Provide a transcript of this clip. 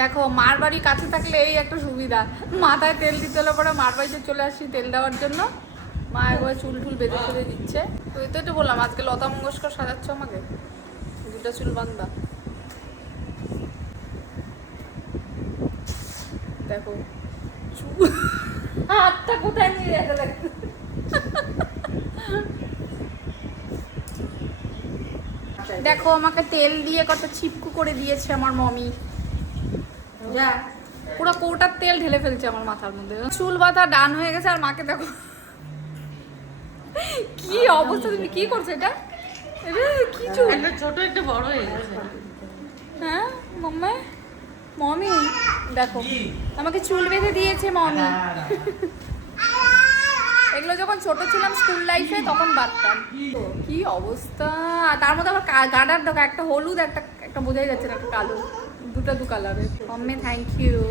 দেখো মার বাড়ি কাছে থাকলে এই একটা সুবিধা, মাথায় তেল দিতে হলে পরে মার বাড়িতে চলে আসি তেল দেওয়ার জন্য। মা একবার চুল টুল বেঁধে ফেলে দিচ্ছে। তো এই তো একটু বললাম আজকে লতা মঙ্গেশকর সাজাচ্ছ আমাকে, দুটা চুল বাঁধবা। দেখো হাতটা কোথায় নিয়ে গেছে দেখো। দেখো আমাকে তেল দিয়ে কত ছিপকু করে দিয়েছে আমার মমি, যা পুরো কৌটার তেল ঢেলে ফেলছে আমার মাথার মধ্যে। চুল বাঁধা ডান হয়ে গেছে আর মাকে দেখো কি অবস্থা, তুমি কি করছো এটা? কি চুল, একটা ছোট একটা বড় হয়ে গেছে। হ্যাঁ মাম্মা, মমি দেখো আমাকে চুল বেঁধে দিয়েছে মমি। এগুলো যখন ছোট ছিলাম স্কুল লাইফে তখন বাঁধতাম। কি অবস্থা, তার মধ্যে আবার গাডার দেখো, একটা হলুদ একটা একটা বোঝাই যাচ্ছে না, একটা কালো, দুটো দু কালারের। Mummy thank you.